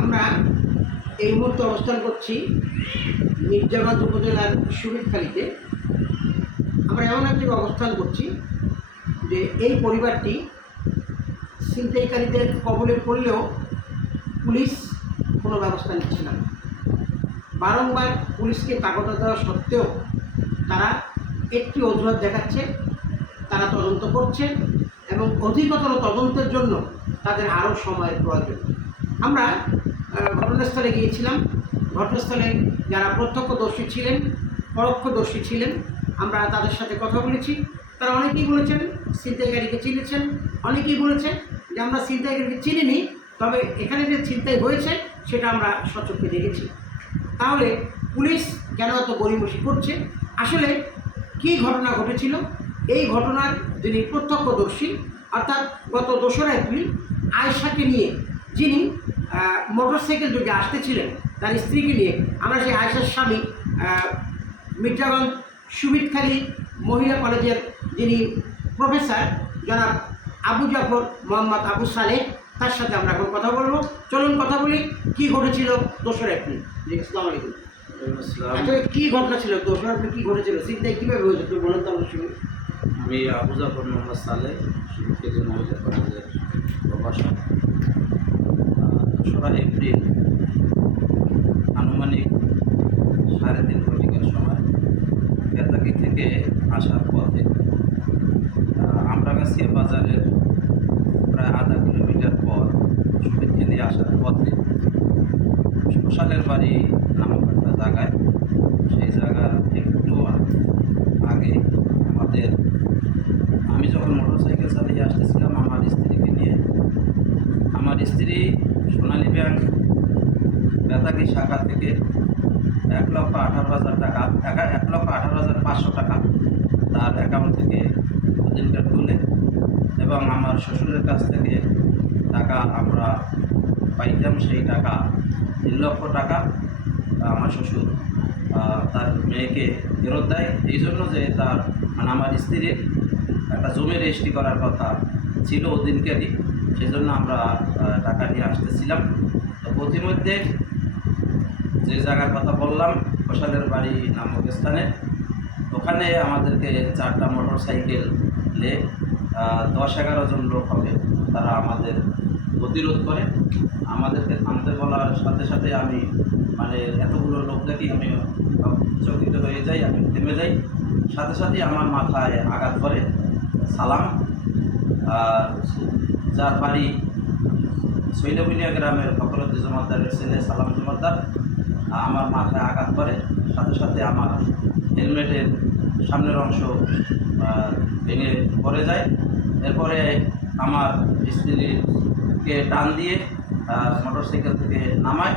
আমরা এই মুহূর্তে অবস্থান করছি মির্জাগঞ্জ উপজেলার সুবিদখালীতে আমরা এমন এক জায়গায় অবস্থান করছি যে এই পরিবারটি ছিনতাইকারীদের কবলে পড়লেও পুলিশ কোনো ব্যবস্থা নিচ্ছে না। বারংবার পুলিশকে কাগজ দেওয়া সত্ত্বেও তারা একটি অজুহাত দেখাচ্ছে, তারা তদন্ত করছে এবং অধিকতর তদন্তের জন্য তাদের আরও সময়ের প্রয়োজন। আমরা ঘটনাস্থলে গিয়েছিলাম। ঘটনাস্থলে যারা প্রত্যক্ষদর্শী ছিলেন, পরোক্ষদর্শী ছিলেন, আমরা তাদের সাথে কথা বলেছি। তারা অনেকেই বলেছেন ছিনতাইকারীকে চিনেছেন। অনেকেই বলেছেন যে আমরা ছিনতাইকারীকে চিনিনি, তবে এখানে যে ছিনতাই হয়েছে, সেটা আমরা সচক্ষে দেখেছি। তাহলে পুলিশ কেন এত গরিমসি করছে? আসলে কি ঘটনা ঘটেছিল? এই ঘটনার যিনি প্রত্যক্ষদর্শী, অর্থাৎ গত দোসরা এপ্রিল আয়সাকে নিয়ে যিনি মোটরসাইকেল যোগে আসতেছিলেন তার স্ত্রীকে নিয়ে আমরা সেই আয়সার স্বামী মির্জাগঞ্জ সুবিদখালী মহিলা কলেজের যিনি প্রফেসর জনাব আবু জাফর মোহাম্মদ আবু সালেহ তার সাথে আমরা এখন কথা বলব। চলুন কথা বলি কি ঘটেছিল দোসরা এপ্রিল। জি আসসালামু আলাইকুম। আচ্ছা কি ঘটনা ছিল? দোসরা এপ্রিল কি ঘটেছিল? কীভাবে হয়েছে? তুই বলুন তো আমি আবু জাফর মোহাম্মদ সালে কেজি মহিলা কলেজের প্রভাষক দোসরা এপ্রিল আনুমানিক সাড়ে তিন ঘটিকার সময় বেতাকি থেকে আসার পথে আহ, আমরাগাছিয়া বাজারের প্রায় আধা কিলোমিটার পর সুবিধ দিয়ে আসার পথে শ্মশানের বাড়ি নামক একটা জায়গায় সেই জায়গার একটু আগে আমাদের আমি যখন মোটরসাইকেল চালিয়ে আসতেছিলাম আমার স্ত্রীকে নিয়ে আমার স্ত্রী সোনালী ব্যাংক বেতাকি শাখা থেকে এক লক্ষ আঠারো হাজার টাকা টাকা এক লক্ষ আঠারো হাজার পাঁচশো টাকা তার অ্যাকাউন্ট থেকে ওদিনকার তুলে এবং আমার শ্বশুরের কাছ থেকে টাকা আমরা পাইতাম, সেই টাকা, তিন লক্ষ টাকা আমার শ্বশুর তার মেয়েকে ফেরত দেয়। এই জন্য যে তার মানে আমার স্ত্রীর একটা জমি রেজিস্ট্রি করার কথা ছিল ওদিনকারই সেই জন্য আমরা টাকা নিয়ে আসতেছিলাম। তো প্রতিমধ্যে যে জায়গার কথা বললাম কোশালের বাড়ি নামক স্থানে ওখানে আমাদেরকে চারটা মোটর সাইকেল দশ এগারো জন লোক হবে, তারা আমাদের প্রতিরোধ করে। আমাদেরকে থামতে বলার সাথে সাথে আমি মানে এতগুলো লোক দেখি, আমি চকিত হয়ে যাই, আমি থেমে যাই। সাথে সাথে আমার মাথায় আঘাত করে, সালাম। যার বাড়ি সৈলবিনিয়া গ্রামের ফকরদ্দি জমাদ্দারের ছেলে সালাম জমাদ্দার আমার মাথায় আঘাত করে। সাথে সাথে আমার হেলমেটের সামনের অংশ ভেঙে পড়ে যায়। এরপরে আমার স্ত্রীকে টান দিয়ে মোটর সাইকেল থেকে নামায়।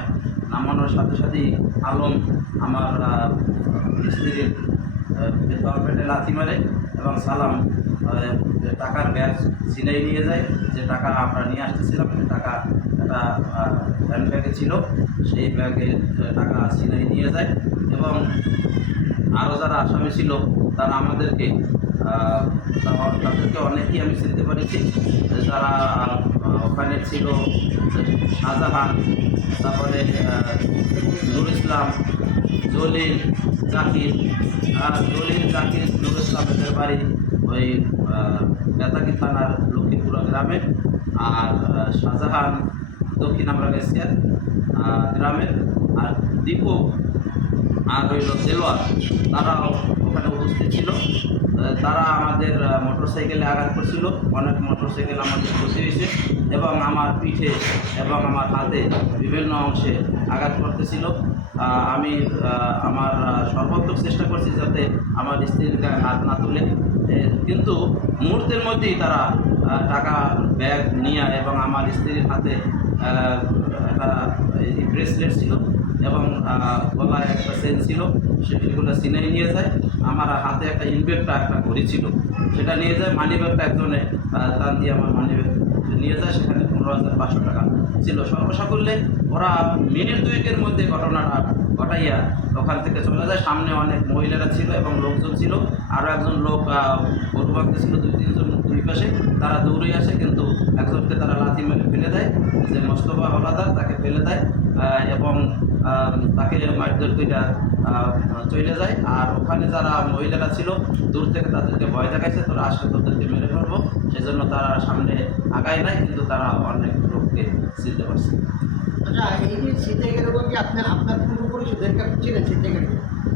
নামানোর সাথে সাথেই আলম আমার স্ত্রীর পেটে লাথি মারে এবং সালাম টাকার ব্যাগ ছিনাই নিয়ে যায়। যে টাকা আমরা নিয়ে আসতেছিলাম, সে টাকা একটা হ্যান্ড ব্যাগে ছিল। সেই ব্যাগে টাকা ছিনাই নিয়ে যায় এবং আরও যারা আসামি ছিল, তারা আমাদেরকে তাদেরকে অনেকেই আমি চিনতে পেরেছি। যারা ওখানে ছিল শাহজাহান, তারপরে নুর ইসলাম, জলিল জাকির, আর জলিল জাকির নুর ইসলাম এদের বাড়ি ওই বেতাকি থানার লক্ষ্মীপুরা গ্রামে, আর শাহজাহান দক্ষিণ আমরাগাছিয়ার গ্রামের, আর দীপক আর রইল দেলোয়ার তারা ওখানে উপস্থিত ছিল। তারা আমাদের মোটর সাইকেলে আঘাত করছিল। অনেক মোটর সাইকেল আমাদের ক্ষতি হয়েছে এবং আমার পিঠে এবং আমার হাতে বিভিন্ন অংশে আঘাত করতেছিল। আমি আমার আহ, সর্বাত্মক চেষ্টা করছি যাতে আমার স্ত্রীর গায়ে হাত না তুলে। কিন্তু মুহূর্তের মধ্যেই তারা টাকা ব্যাগ নিয়ে এবং আমার স্ত্রীর হাতে একটা ব্রেসলেট ছিল। এবং গলায় একটা চেন ছিল সেগুলো সিনাই নিয়ে যায়। আমার হাতে একটা ইনভেক্টটা একটা ঘড়ি ছিল। সেটা নিয়ে যায় মানি ব্যাগটা একজনে টান দিয়ে আমার মানি ব্যাগ নিয়ে যায়, সেখানে পনেরো হাজার পাঁচশো টাকা ছিল। সর্বসাকুল্যে ওরা মিনিট দুয়েকের মধ্যে ঘটনাটা ঘটাইয়া ওখান থেকে চলে যায়। সামনে অনেক মহিলারা ছিল এবং লোকজন ছিল। আরও একজন লোক গরু ছিল, দুই তিনজন দুই পাশে। তারা দৌড়ে আসে, কিন্তু একজনকে তারা লাথি মেরে ফেলে দেয়। যে মোস্তফা হলাদার, তাকে ফেলে দেয়। এবং তাকে মারধর আহ, চলে যায়। আর ওখানে যারা মহিলারা ছিল দূর থেকে তাদেরকে ভয় দেখাইছে তোরা আসলে তোদেরকে মেরে ফেলব। সেজন্য তারা সামনে আগায় নাই কিন্তু তারা অনেক লোককে চিনতে পারছে। আচ্ছা এই যে কি আপনার চিনেন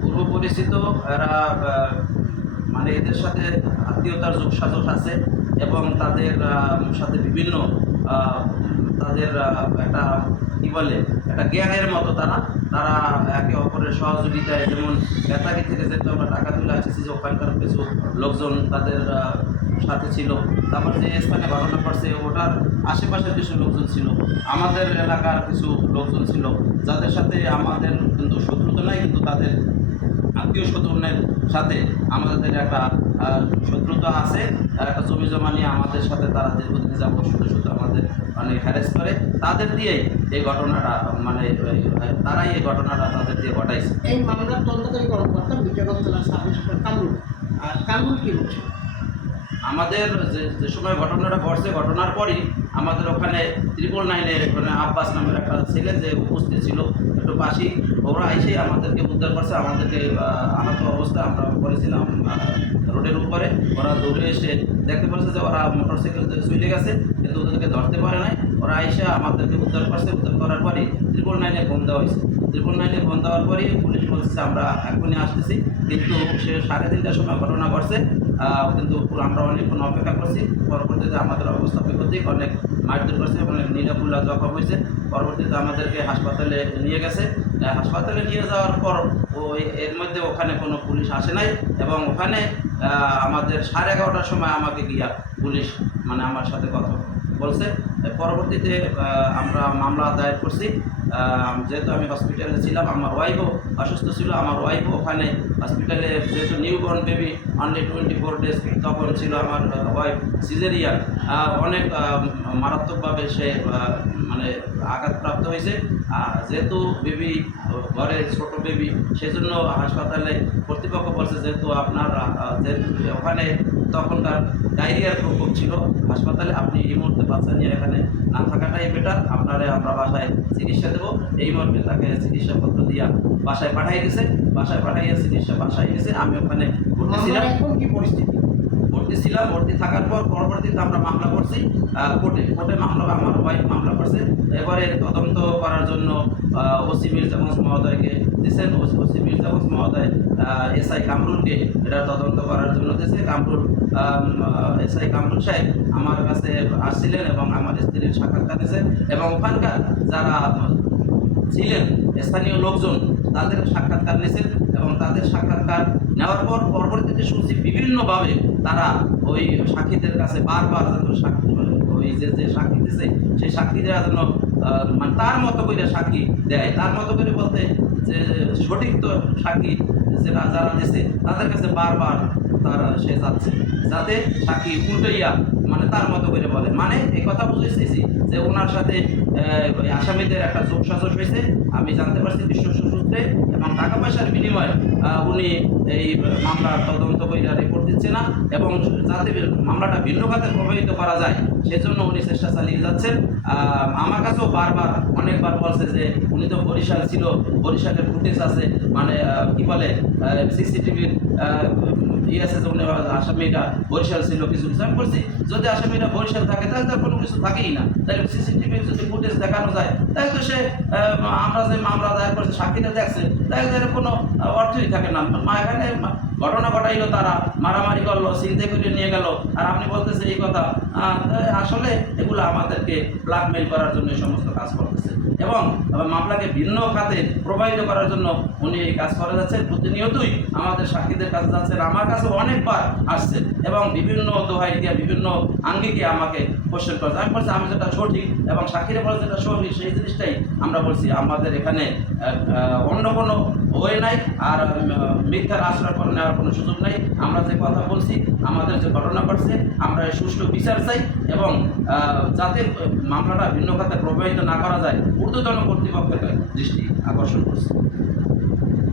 পূর্ব পরিচিত এরা মানে এদের সাথে আত্মীয়তার যোগসাজশ আছে এবং তাদের সাথে বিভিন্ন তাদের একটা কি বলে একটা জ্ঞানের মতো তারা তারা একে অপরের সহযোগিতায় যেমন বেতাকি থেকে যেহেতু আমরা টাকা তুলে আসছি যে ওখানকার কিছু লোকজন তাদের সাথে ছিল, তারপর যে স্থানে ঘটনা ঘটছে ওটার আশেপাশের কিছু লোকজন ছিল, আমাদের এলাকার কিছু লোকজন ছিল, যাদের সাথে আমাদের কিন্তু শত্রুতা নাই, কিন্তু তাদের আত্মীয় স্বজনের সাথে আমাদের একটা শত্রুতা আছে একটা জমি জমা নিয়ে আমাদের সাথে তারা দীর্ঘদিন যাব শুধু শুধু আমাদের অনেক হ্যারেস করে তাদের দিয়েই এই ঘটনাটা মানে তারাই এই ঘটনাটা তাদের দিয়ে ঘটাইছে। এই মামলার তদন্তকারী কর্মকর্তা মির্জাগঞ্জ জেলার সাব ইন্সপেক্টর কামরুল। আর কামরুল কি বলছে? আমাদের যে যে সময় ঘটনাটা ঘটছে ঘটনার পরই আমাদের ওখানে ত্রিপল নাইনের ওখানে আব্বাস নামের একটা ছেলে যে উপস্থিত ছিল একটু পাশেই ওরা এসে আমাদেরকে উদ্ধার করছে আমাদেরকে আহ, আহত অবস্থায় আমরা করেছিলাম রোডের উপরে ওরা দৌড়ে এসে দেখতে পাচ্ছে যে ওরা মোটর সাইকেল চলে গেছে কিন্তু ওদেরকে ধরতে পারে নাই। ওরা এসে আমাদেরকে উদ্ধার করছে। উদ্ধার করার পরে ত্রিপল নাইনে ফোন দেওয়া হয়েছে। ত্রিপল নাইনে ফোন দেওয়ার পরে পুলিশ বলছে আমরা এখনই আসতেছি। কিন্তু সে সাড়ে তিনটার সময় ঘটনা আহ, কিন্তু আমরা অনেকক্ষণ অপেক্ষা করছি। পরবর্তীতে আমাদের অবস্থা বিপত্তিক অনেক মারধর করছে অনেক নীলাপুল্লা জখম হয়েছে। পরবর্তীতে আমাদেরকে হাসপাতালে নিয়ে গেছে। হাসপাতালে নিয়ে যাওয়ার পর ওই এর মধ্যে ওখানে কোনো পুলিশ আসে নাই এবং ওখানে আমাদের সাড়ে এগারোটার সময় আমাকে গিয়া পুলিশ মানে আমার সাথে কথা বলছে। পরবর্তীতে আমরা মামলা দায়ের করছি। যেহেতু আমি হসপিটালে ছিলাম আমার ওয়াইফও অসুস্থ ছিল আমার ওয়াইফও ওখানে হসপিটালে যেহেতু new born baby only twenty four days তখন ছিল আমার ওয়াইফ সিজেরিয়ান অনেক মারাত্মকভাবে সে মানে আঘাতপ্রাপ্ত হয়েছে। যেহেতু বেবি ঘরে ছোট বেবি সেজন্য হাসপাতালে কর্তৃপক্ষ বলছে যেহেতু আপনার আহ, যেহেতু তার ডায়রিয়ার প্রকোপ ছিল। হাসপাতালে আপনি এই মুহূর্তে বাচ্চা নিয়ে এখানে না থাকাটাই বেটার আপনারে আমরা বাসায় চিকিৎসা দেবো। এই মর্মে তাকে চিকিৎসাপত্র দিয়া বাসায় পাঠাই দিয়েছে বাসায় পাঠাইয়া চিকিৎসা বাসায় গেছে আমি ওখানে ঘুরতেছিলাম কি পরিস্থিতি? ভর্তি ছিলাম, ভর্তি থাকার পর পরবর্তীতে আমরা মামলা করছি কোর্টে। কোর্টে মামলা, আমার ওয়াইফ মামলা করছে। এবারে তদন্ত করার জন্য ওসি মির্জাগঞ্জ মহোদয়কে দিয়েছেন। ওসি মির্জাগঞ্জ মহোদয় এসআই কামরুলকে এটা তদন্ত করার জন্য দিয়েছে। কামরুল এসআই কামরুল সাহেব আমার কাছে আসছিলেন এবং আমার স্ত্রীর সাক্ষাৎকার দিয়েছে। এবং ওখানকার যারা ছিলেন, স্থানীয় লোকজন, তাদের সাক্ষাৎকার নিয়েছেন। এবং তাদের সাক্ষাৎকার নেওয়ার পর পরবর্তীতে শুনছি বিভিন্নভাবে তারা ওই সাক্ষীদের কাছে বারবার যেন সাক্ষী, ওই যে যে সাক্ষী দিছে, সেই সাক্ষীরা যেন মানে তার মতো করে সাক্ষী দেয়। তার মতো করে বলতে যে, সঠিক তো সাক্ষী যেটা যারা দিছে, তাদের কাছে বারবার তারা সে যাচ্ছে। যাতে সাক্ষী উল্টাইয়া মানে তার মতো করে বলে। মানে এই কথা বুঝেছি যে, ওনার সাথে আসামিদের একটা যোগ সাজস হয়েছে। আমি জানতে পারছি বিশ্বস্ত সূত্রে এবং টাকা পয়সার বিনিময়ে উনি এই মামলার তদন্ত করে রিপোর্ট দিচ্ছে না এবং যাতে মামলাটা ভিন্ন খাতে প্রভাবিত করা যায়, সেজন্য উনি চেষ্টা চালিয়ে যাচ্ছেন। আমার কাছেও বারবার, অনেকবার বলছে যে উনি তো বরিশাল ছিল, বরিশালের ফুটেজ আছে মানে কি বলে সিসিটিভির ইয়েছে আছে উনি আসামিটা বরিশাল ছিল কিছু কিছু। আমি বলছি, যদি আসামিরা বরিশাল থাকে, তাহলে তার কোনো কিছু থাকেই না। তাহলে সিসিটিভি যদি ফুটেজ দেখানো যায়, তাহলে তো সে আমরা যে মামলা দায়ের করছে, সাক্ষীরা দেখছে, তাহলে কোনো অর্থই থাকে না। এখানে ঘটনা ঘটাইলো তারা, মারামারি করল চিন্তা করে নিয়ে গেল। আর আপনি বলতেছে এই কথা আসলে এগুলো আমাদেরকে ব্ল্যাকমেইল করার জন্য এই সমস্ত কাজ করতেছে। এবং মামলাকে ভিন্ন খাতে প্রবাহিত করার জন্য উনি এই কাজ করে যাচ্ছেন। প্রতিনিয়তই আমাদের সাক্ষীদের কাছে যাচ্ছেন। আমার কাছে অনেকবার আসছেন এবং বিভিন্ন দোহাই দিয়ে, বিভিন্ন আঙ্গিকে আমাকে কোশ্চেন করছে। আমি বলছি, আমি যেটা সঠিক এবং সাক্ষীরা বলে যেটা সঠিক, সেই জিনিসটাই আমরা বলছি। আমাদের এখানে অন্য কোনো ওয়ে নাই। আর মিথ্যার আশ্রয় করে নেওয়ার করার কোনো সুযোগ নাই। আমরা যে কথা বলছি, আমাদের যে ঘটনা ঘটছে, আমরা সুষ্ঠু বিচার চাই এবং যাতে মামলাটা ভিন্ন খাতে প্রবাহিত না করা যায়, ঊর্ধ্বতন কর্তৃপক্ষের দৃষ্টি আকর্ষণ করছি।